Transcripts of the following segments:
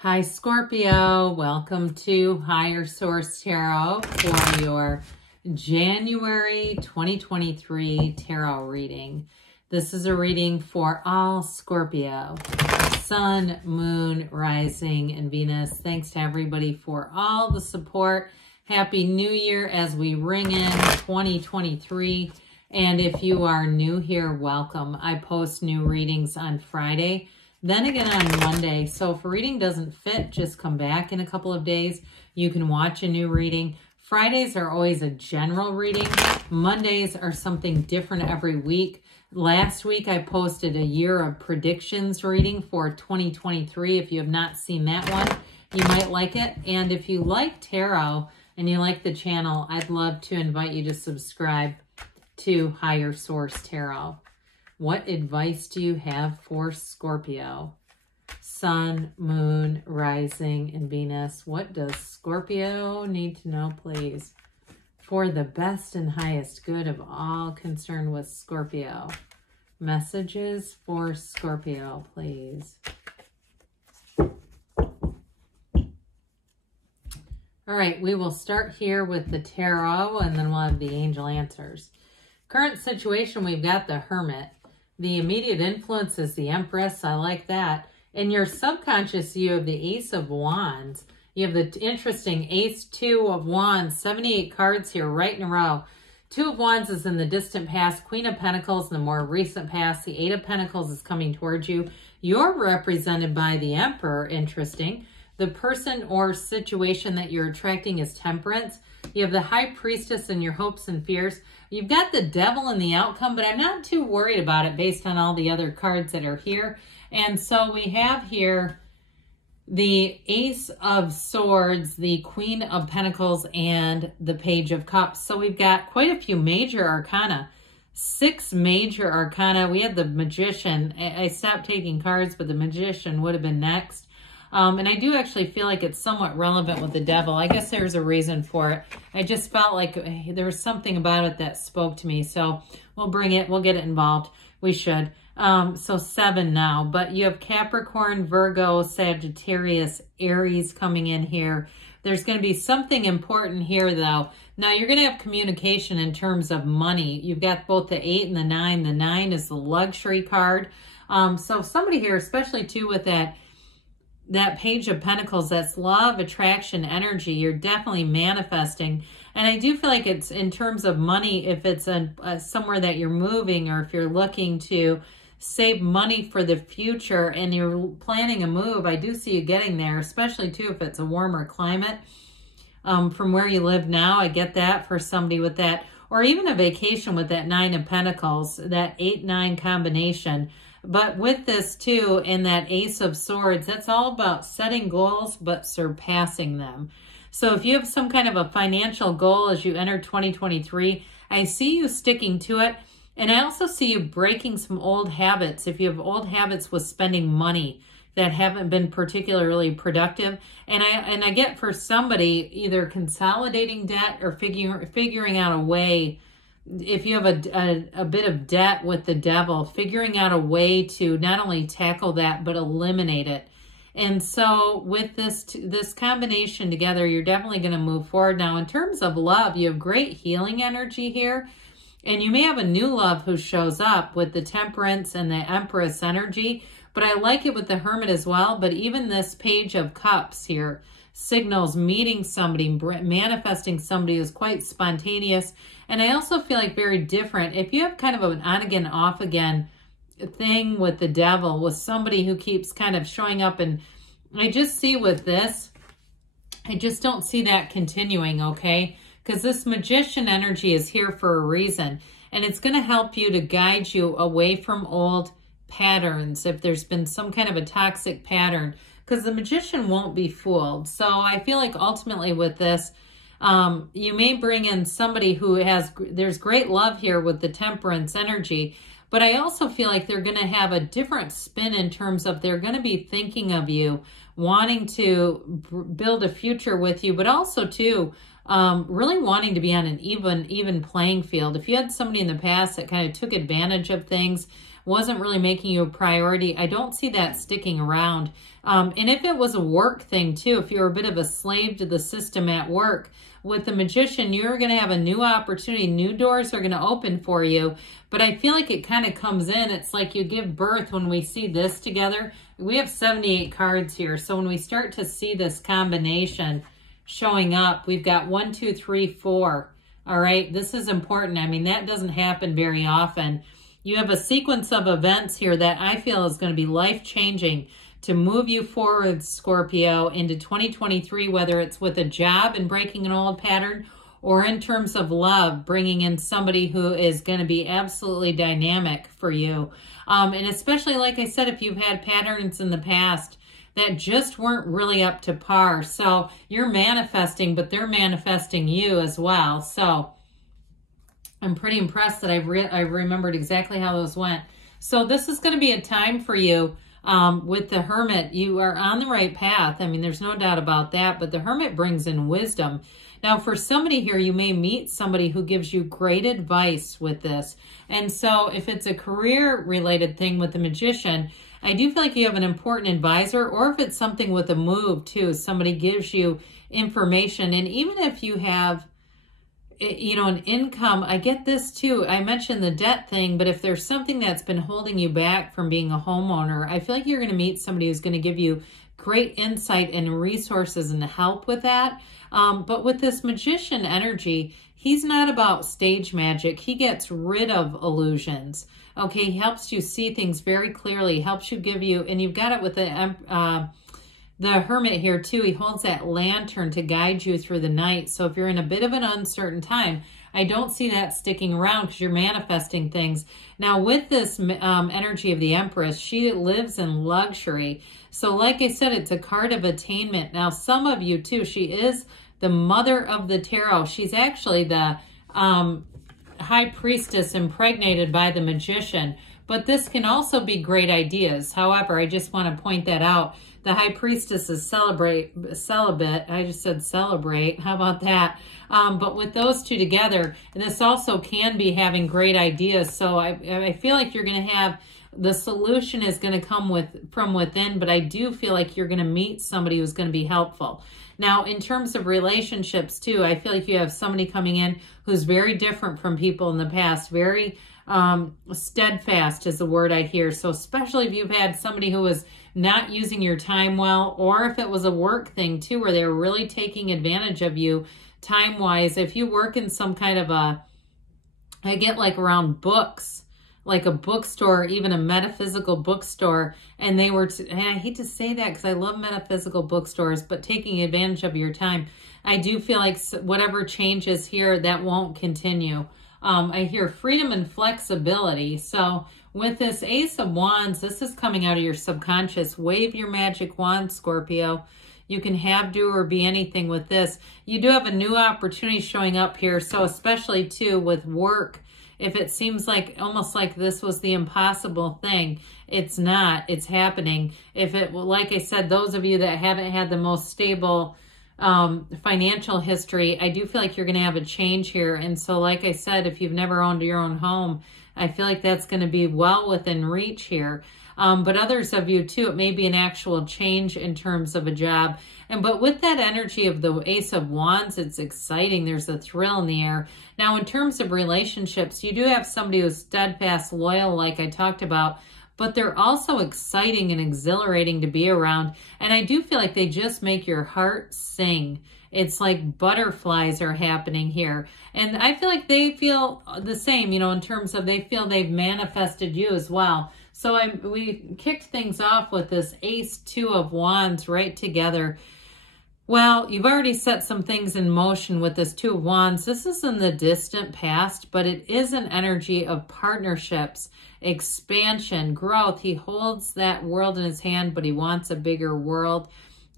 Hi Scorpio, welcome to Higher Source Tarot for your January 2023 tarot reading. This is a reading for all Scorpio, Sun, Moon, Rising, and Venus. Thanks to everybody for all the support. Happy New Year as we ring in 2023. And if you are new here, welcome. I post new readings on Friday, then again on Monday. So if a reading doesn't fit, just come back in a couple of days. You can watch a new reading. Fridays are always a general reading. Mondays are something different every week. Last week, I posted a year of predictions reading for 2023. If you have not seen that one, you might like it. And if you like tarot and you like the channel, I'd love to invite you to subscribe to Higher Source Tarot. What advice do you have for Scorpio? Sun, Moon, Rising, and Venus. What does Scorpio need to know, please? For the best and highest good of all concerned with Scorpio. Messages for Scorpio, please. All right, we will start here with the tarot, and then we'll have the angel answers. Current situation, we've got the Hermit. The immediate influence is the Empress. I like that. In your subconscious, you have the Ace of Wands. You have the interesting Ace, Two of Wands, 78 cards here right in a row. Two of Wands is in the distant past. Queen of Pentacles in the more recent past. The Eight of Pentacles is coming towards you. You're represented by the Emperor. Interesting. The person or situation that you're attracting is Temperance. You have the High Priestess in your hopes and fears. You've got the Devil in the outcome, but I'm not too worried about it based on all the other cards that are here. And so we have here the Ace of Swords, the Queen of Pentacles, and the Page of Cups. So we've got quite a few major arcana. 6 major arcana. We had the Magician. I stopped taking cards, but the Magician would have been next. And I do actually feel like it's somewhat relevant with the Devil. I guess there's a reason for it. I just felt like there was something about it that spoke to me. So we'll bring it. We'll get it involved. We should. So 7 now. But you have Capricorn, Virgo, Sagittarius, Aries coming in here. There's going to be something important here, though. Now, you're going to have communication in terms of money. You've got both the 8 and the 9. The 9 is the luxury card. So somebody here, especially, too, with that Page of Pentacles, that's law of attraction energy. You're definitely manifesting. And I do feel like it's in terms of money, if it's somewhere that you're moving, or if you're looking to save money for the future and you're planning a move, I do see you getting there, especially too if it's a warmer climate from where you live now. I get that for somebody with that, or even a vacation with that 9 of Pentacles, that 8-9 combination. But with this too, and that Ace of Swords, that's all about setting goals, but surpassing them. So if you have some kind of a financial goal as you enter 2023, I see you sticking to it. And I also see you breaking some old habits. If you have old habits with spending money that haven't been particularly productive. And I get for somebody either consolidating debt or figuring out a way. If you have a bit of debt with the Devil, figuring out a way to not only tackle that, but eliminate it. And so with this combination together, you're definitely going to move forward. Now, in terms of love, you have great healing energy here. And you may have a new love who shows up with the Temperance and the Empress energy. But I like it with the Hermit as well. But even this Page of Cups here signals meeting somebody, manifesting somebody is quite spontaneous. And I also feel like very different. If you have kind of an on-again, off-again thing with the Devil, with somebody who keeps kind of showing up, and I just see with this, I just don't see that continuing, okay? Because this Magician energy is here for a reason. And it's going to help you to guide you away from old patterns if there's been some kind of a toxic pattern. Because the Magician won't be fooled. So I feel like ultimately with this, you may bring in somebody who there's great love here with the Temperance energy. But I also feel like they're going to have a different spin in terms of they're going to be thinking of you, wanting to build a future with you, but also too, really wanting to be on an even playing field. If you had somebody in the past that kind of took advantage of things, wasn't really making you a priority. I don't see that sticking around. And if it was a work thing too, if you're a bit of a slave to the system at work, with the Magician, you're going to have a new opportunity. New doors are going to open for you. But I feel like it kind of comes in. It's like you give birth when we see this together. We have 78 cards here. So when we start to see this combination showing up, we've got 1, 2, 3, 4. All right, this is important. I mean, that doesn't happen very often. You have a sequence of events here that I feel is going to be life-changing to move you forward, Scorpio, into 2023, whether it's with a job and breaking an old pattern, or in terms of love, bringing in somebody who is going to be absolutely dynamic for you. And especially, like I said, if you've had patterns in the past that just weren't really up to par. So you're manifesting, but they're manifesting you as well. So I'm pretty impressed that I remembered exactly how those went. So this is going to be a time for you. With the Hermit, you are on the right path. I mean, there's no doubt about that, but the Hermit brings in wisdom. Now, for somebody here, you may meet somebody who gives you great advice with this. And so if it's a career-related thing with the Magician, I do feel like you have an important advisor, or if it's something with a move too, somebody gives you information. And even if you have, you know, an income, I get this too. I mentioned the debt thing, but if there's something that's been holding you back from being a homeowner, I feel like you're going to meet somebody who's going to give you great insight and resources and help with that. But with this Magician energy, he's not about stage magic. He gets rid of illusions. Okay, he helps you see things very clearly, helps you give you, and you've got it with the Hermit here too. He holds that lantern to guide you through the night. So if you're in a bit of an uncertain time, I don't see that sticking around because you're manifesting things. Now with this energy of the Empress, she lives in luxury. So like I said, it's a card of attainment. Now some of you too, she is the mother of the tarot. She's actually the High Priestess impregnated by the Magician. But this can also be great ideas. However, I just want to point that out. The High Priestess is celibate. I just said celebrate. How about that? But with those two together, and this also can be having great ideas. So I feel like you're going to have, the solution is going to come from within, but I do feel like you're going to meet somebody who's going to be helpful. Now, in terms of relationships too, I feel like you have somebody coming in who's very different from people in the past, very steadfast is the word I hear. So especially if you've had somebody who was not using your time well, or if it was a work thing too, where they were really taking advantage of you time-wise. If you work in some kind of I get like around books, like a bookstore, even a metaphysical bookstore, and they were, and I hate to say that because I love metaphysical bookstores, but taking advantage of your time. I do feel like whatever changes here, that won't continue. I hear freedom and flexibility. So with this Ace of Wands, this is coming out of your subconscious. Wave your magic wand, Scorpio. You can have, do, or be anything with this. You do have a new opportunity showing up here. So especially too with work, if it seems like almost like this was the impossible thing, it's not. It's happening. If it, like I said, those of you that haven't had the most stable financial history, I do feel like you're going to have a change here. And so like I said, if you've never owned your own home, I feel like that's going to be well within reach here. But others of you too, it may be an actual change in terms of a job. But with that energy of the Ace of Wands, it's exciting. There's a thrill in the air. Now, in terms of relationships, you do have somebody who's steadfast, loyal, like I talked about, but they're also exciting and exhilarating to be around. And I do feel like they just make your heart sing. It's like butterflies are happening here. And I feel like they feel the same, you know, in terms of they feel they've manifested you as well. So we kicked things off with this Ace, Two of Wands right together. Well, you've already set some things in motion with this Two of Wands. This is in the distant past, but it is an energy of partnerships, expansion, growth. He holds that world in his hand, but he wants a bigger world.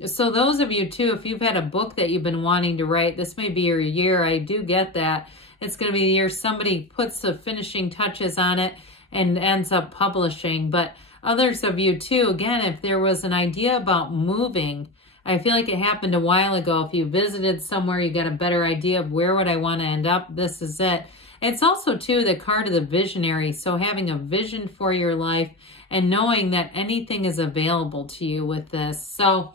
So those of you too, if you've had a book that you've been wanting to write, this may be your year. I do get that. It's going to be the year somebody puts the finishing touches on it and ends up publishing. But others of you too, again, if there was an idea about moving, I feel like it happened a while ago. If you visited somewhere, you got a better idea of where would I want to end up, this is it. It's also, too, the card of the visionary. So having a vision for your life and knowing that anything is available to you with this. So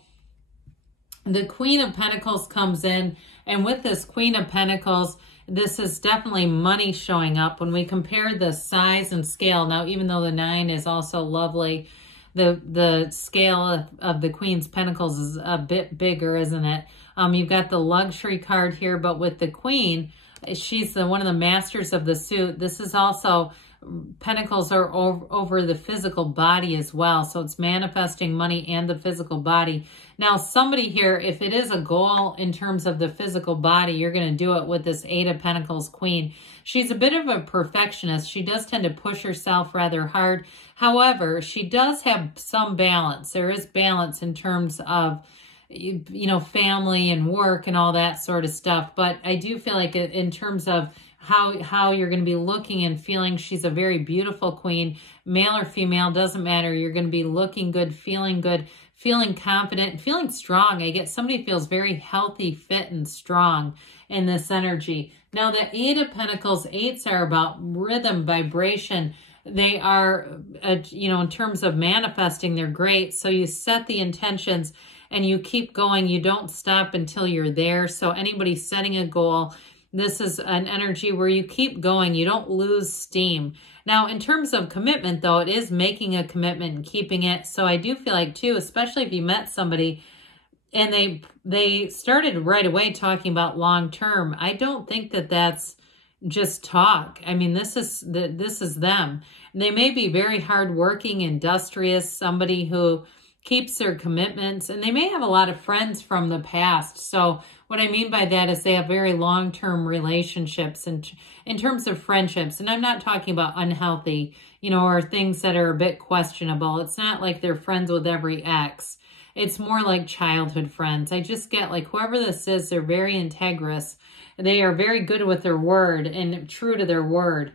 the Queen of Pentacles comes in, and with this Queen of Pentacles, this is definitely money showing up. When we compare the size and scale, now even though the 9 is also lovely, the scale of the Queen's Pentacles is a bit bigger, isn't it? You've got the luxury card here, but with the Queen, she's one of the masters of the suit. This is also, Pentacles are over the physical body as well. So it's manifesting money and the physical body. Now, somebody here, if it is a goal in terms of the physical body, you're going to do it with this 8 of Pentacles Queen. She's a bit of a perfectionist. She does tend to push herself rather hard. However, she does have some balance. There is balance in terms of, you know, family and work and all that sort of stuff. But I do feel like in terms of how you're going to be looking and feeling, she's a very beautiful queen, male or female, doesn't matter. You're going to be looking good, feeling confident, feeling strong. I get somebody feels very healthy, fit, and strong in this energy. Now, the 8 of Pentacles, 8s are about rhythm, vibration. They are, you know, in terms of manifesting, they're great. So you set the intentions and you keep going. You don't stop until you're there. So anybody setting a goal, this is an energy where you keep going. You don't lose steam. Now, in terms of commitment, though, it is making a commitment and keeping it. So I do feel like, too, especially if you met somebody and they started right away talking about long term, I don't think that that's just talk. I mean, this is them. They may be very hardworking, industrious, somebody who keeps their commitments, and they may have a lot of friends from the past. So what I mean by that is they have very long-term relationships and in terms of friendships. And I'm not talking about unhealthy, you know, or things that are a bit questionable. It's not like they're friends with every ex. It's more like childhood friends. I just get like whoever this is, they're very integrous. They are very good with their word and true to their word.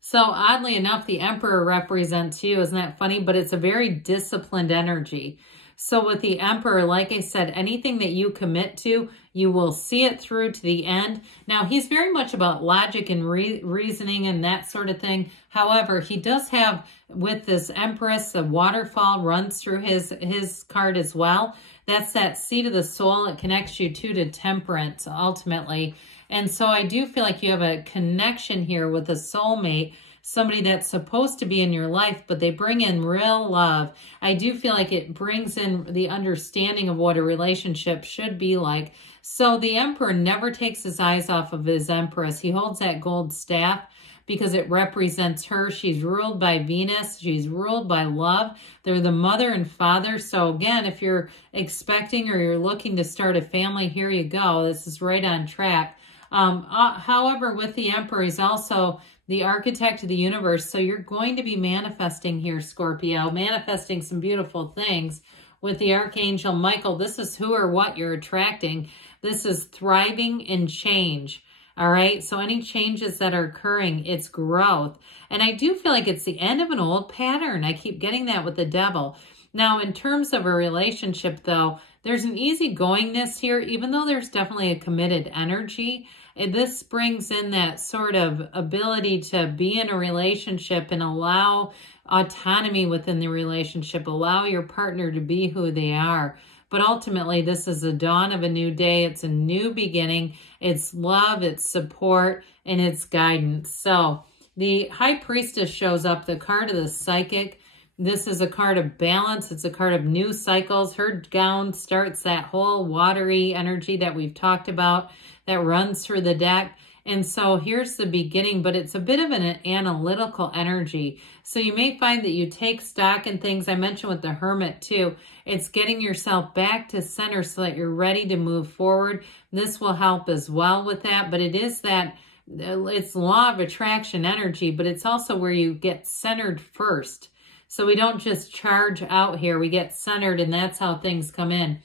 So oddly enough, the Emperor represents you. Isn't that funny? But it's a very disciplined energy. So with the Emperor, like I said, anything that you commit to, you will see it through to the end. Now, he's very much about logic and reasoning and that sort of thing. However, he does have, with this Empress, the waterfall runs through his card as well. That's that seat of the soul. It connects you to temperance, ultimately. And so I do feel like you have a connection here with a soulmate, somebody that's supposed to be in your life, but they bring in real love. I do feel like it brings in the understanding of what a relationship should be like. So the Emperor never takes his eyes off of his Empress. He holds that gold staff because it represents her. She's ruled by Venus. She's ruled by love. They're the mother and father. So again, if you're expecting or you're looking to start a family, here you go. This is right on track. However, with the Emperor, he's also the architect of the universe. So you're going to be manifesting here, Scorpio, manifesting some beautiful things with the Archangel Michael. This is who or what you're attracting. This is thriving in change. All right. So any changes that are occurring, it's growth. And I do feel like it's the end of an old pattern. I keep getting that with the Devil. Now, in terms of a relationship, though, there's an easygoingness here, even though there's definitely a committed energy. This brings in that sort of ability to be in a relationship and allow autonomy within the relationship, allow your partner to be who they are. But ultimately, this is the dawn of a new day. It's a new beginning. It's love, it's support, and it's guidance. So the High Priestess shows up, the card of the Psychic. This is a card of balance. It's a card of new cycles. Her gown starts that whole watery energy that we've talked about that runs through the deck. And so here's the beginning, but it's a bit of an analytical energy. So you may find that you take stock in things. I mentioned with the Hermit too. It's getting yourself back to center so that you're ready to move forward. This will help as well with that, but it is that, it's law of attraction energy, but it's also where you get centered first. So we don't just charge out here. We get centered, and that's how things come in.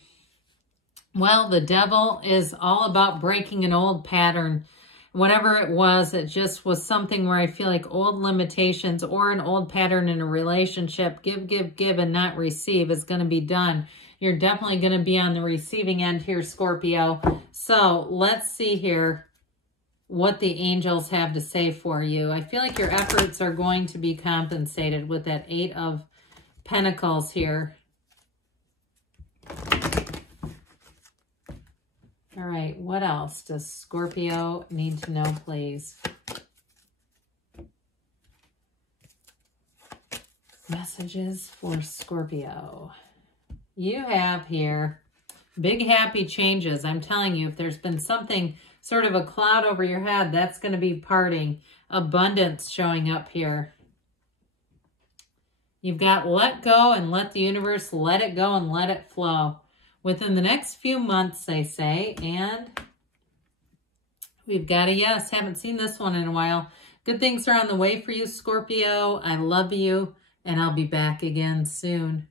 Well, the Devil is all about breaking an old pattern. Whatever it just was something where I feel like old limitations or an old pattern in a relationship, give, and not receive, is going to be done. You're definitely going to be on the receiving end here, Scorpio. So let's see here. what the angels have to say for you. I feel like your efforts are going to be compensated with that 8 of Pentacles here. All right, what else does Scorpio need to know, please? Messages for Scorpio. You have here big happy changes. I'm telling you, if there's been something, sort of a cloud over your head, that's going to be parting. Abundance showing up here. You've got let go and let the universe let it go and let it flow. Within the next few months, they say. And we've got a yes. Haven't seen this one in a while. Good things are on the way for you, Scorpio. I love you, and I'll be back again soon.